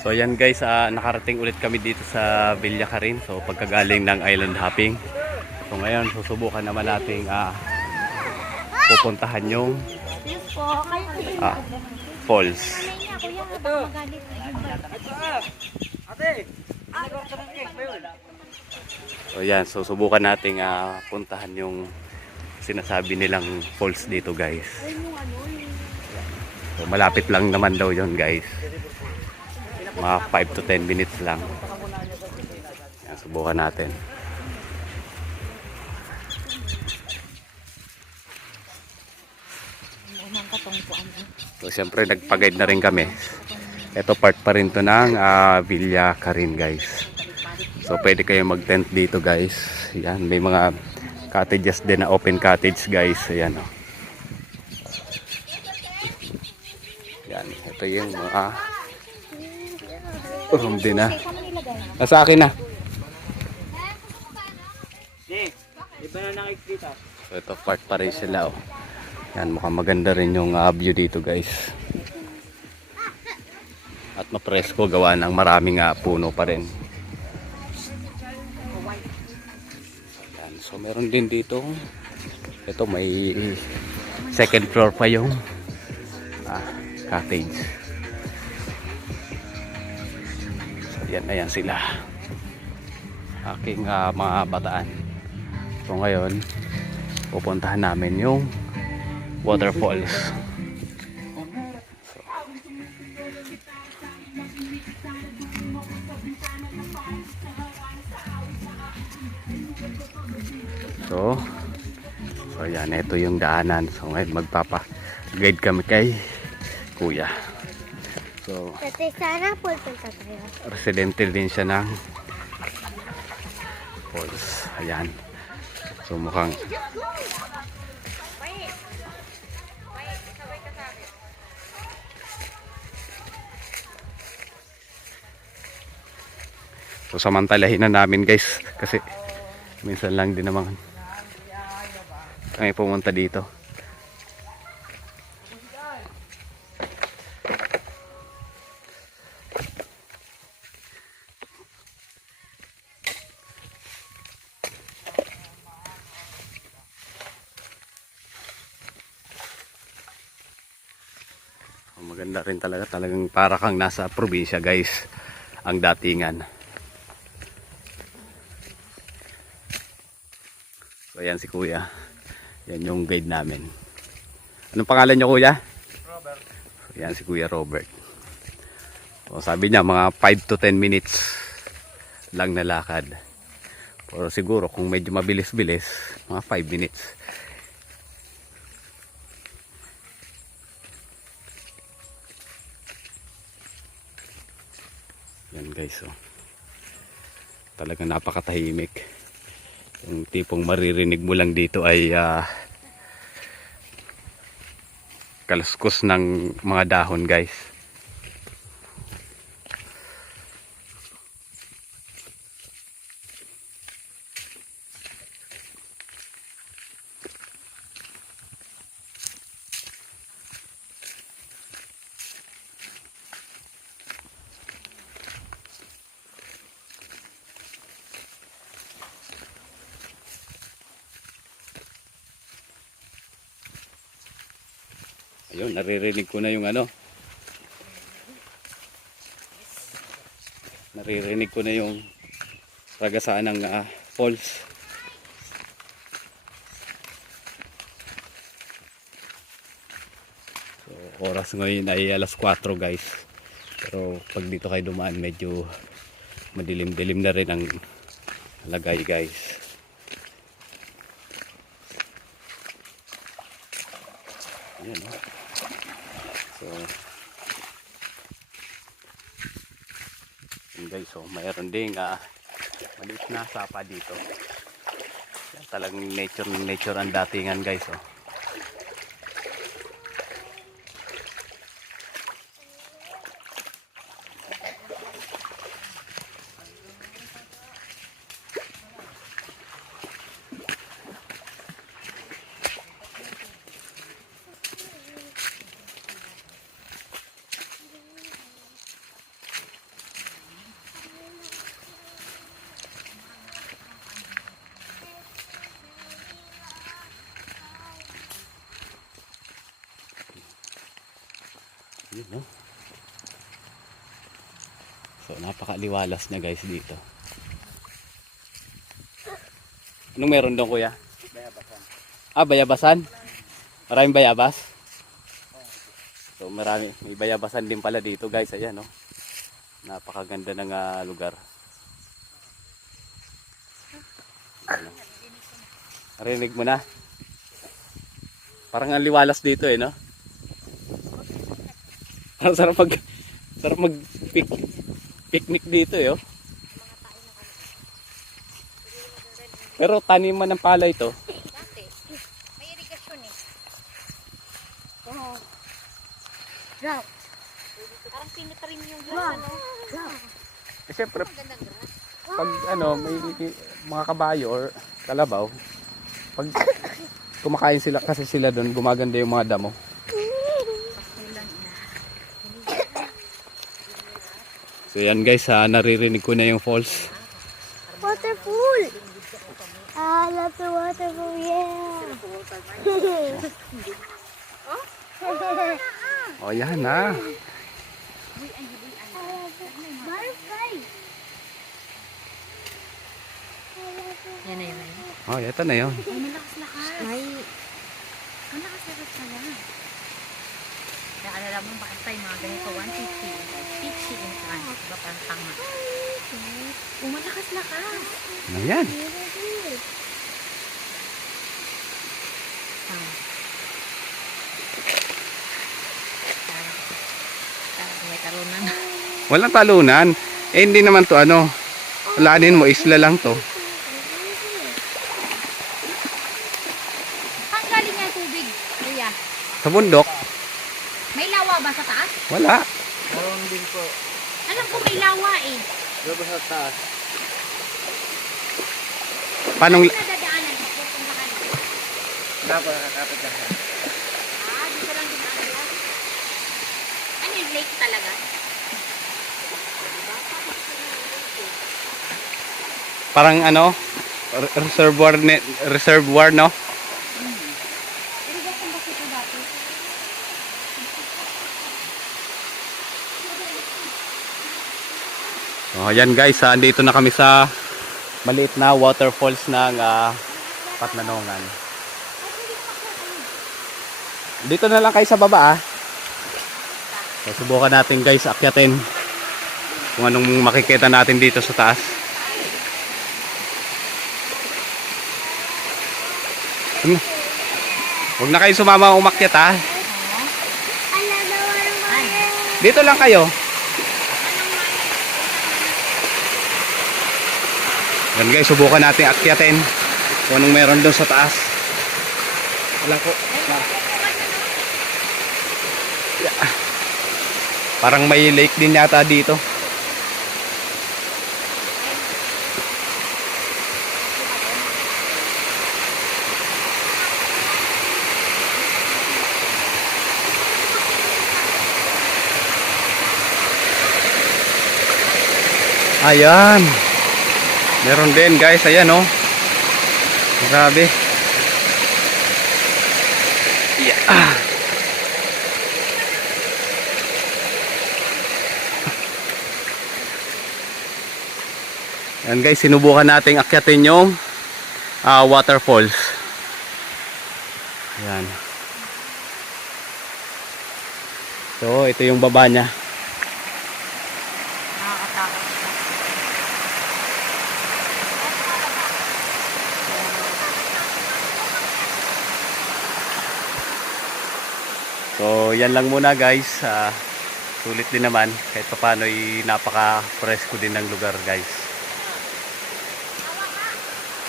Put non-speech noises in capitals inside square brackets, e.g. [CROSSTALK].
So yan guys, ah, nakarating ulit kami dito sa Villa Carin. So pagkagaling ng island hopping. So ngayon susubukan naman nating ah, pupuntahan yung ah, falls. So yan, susubukan nating ah, puntahan yung sinasabi nilang falls dito guys. So malapit lang naman daw yon guys. Mga 5 to 10 minutes lang. Yan, subukan natin. So syempre nagpag-guide na rin kami. Ito part pa rin to ng ah, Villa Carin guys. So pwede kayo mag-tent dito guys. Yan, may mga cottages din na open cottage guys. Ayan oh. Yan, ito yung mga room din na. Saan mo nilagay? Nasa akin na. So ito part pa rin sila oh. Yan, mukhang maganda rin yung ah, view dito guys. At mapresko gawa ng maraming ah, puno pa rin. Yan, so meron din dito. Ito may second floor pa yung ah, cottage. Yan, ayan sila. Aking ah, mga bataan. So ngayon, pupuntahan namin yung waterfalls. So, so yan, ito yung daanan. So ngayon magpapa-guide kami kay Kuya. So, Tete, sana pupunta tayo. residente din siya ng falls. Ayan. So mukhang So samantalahin na namin guys kasi minsan lang din naman kami pumunta dito. Maganda rin talaga. Talagang para kang nasa probinsya guys. Ang datingan. So yan si kuya. Yan yung guide namin. Anong pangalan niyo kuya? Robert. So, yan si kuya Robert. So, sabi niya mga 5 to 10 minutes lang na lakad. Pero siguro kung medyo mabilis-bilis, mga 5 minutes. Yan guys, oh. Talagang napakatahimik. Yung tipong maririnig mo lang dito ay ah, kaluskos ng mga dahon guys. Ayun, naririnig ko na yung ano. Naririnig ko na yung ragasaan ng ah, falls. So, oras ngayon ay alas 4 guys. Pero pag dito kayo dumaan medyo madilim-dilim na rin ang lagay guys. Ayan oh. So, yun guys, so mayroon ding ah, maliit na sapa dito. Talagang nature nature ang datingan guys. Oh. Yun, no? So, napakaliwalas na guys dito. Anong meron doon kuya? Ah, bayabasan? Maraming bayabas? So, marami. May bayabasan din pala dito guys. Ayan, no? Napakaganda ng ah, lugar. Ano? Narinig mo na? Parang ang liwalas dito eh, no? Ang sarap mag sarap mag pic, picnic dito eh, oh. Pero taniman ng palay to. Dati, may irigasyon eh. Oo. Drought. Parang pinitarim yung grass, ano? Drought. Eh, syempre, pag ano, may mga kabayo or kalabaw, pag kumakain sila kasi sila doon, gumaganda yung mga damo. Pasulan na. So yan guys, ha, naririnig ko na yung falls. Waterfall! I love the waterfall, yeah! [LAUGHS] O yan ha. Yan na yun. O, ito na yun. Ay, malakas lakas. May... Malakas lakas pala. Kaya alala mo, bakit tayo mga ganito, 150, 50 in front. Diba parang tanga? Oh, malakas lakas. Ano yan? Parang may talunan. Walang talunan. Eh, hindi naman to ano. Alanin mo, isla lang to. Saan galing nga tubig, kuya? Sa bundok, May lawa ba sa taas? wala. Alam ko may lawa eh. Paano, Ano nadadaanan ko kung sakali? Ah, dito lang din ako. Ano yung lake talaga? parang ano, re- reservoir, reservoir no? Irigasyon ba ito dati? Oh, ayan guys, ah, andito na kami sa maliit na waterfalls ng ah, Patlanongan. Dito na lang kayo sa baba ah. So, subukan natin guys akyatin kung anong makikita natin dito sa taas. Ano? Huwag na kayo sumama umakyat ah. Dito lang kayo. Yan guys, subukan natin akyatin kung anong meron doon sa taas. Wala ko. Yeah. Parang may lake din yata dito. Ayan. Meron din guys, ayan oh. Grabe. Yeah. Ayan guys, sinubukan nating akyatin yung ah, waterfalls. Ayan. So, ito yung baba niya. So, yan lang muna guys. Ah, sulit din naman. Kahit paano napaka-presko din ng lugar guys.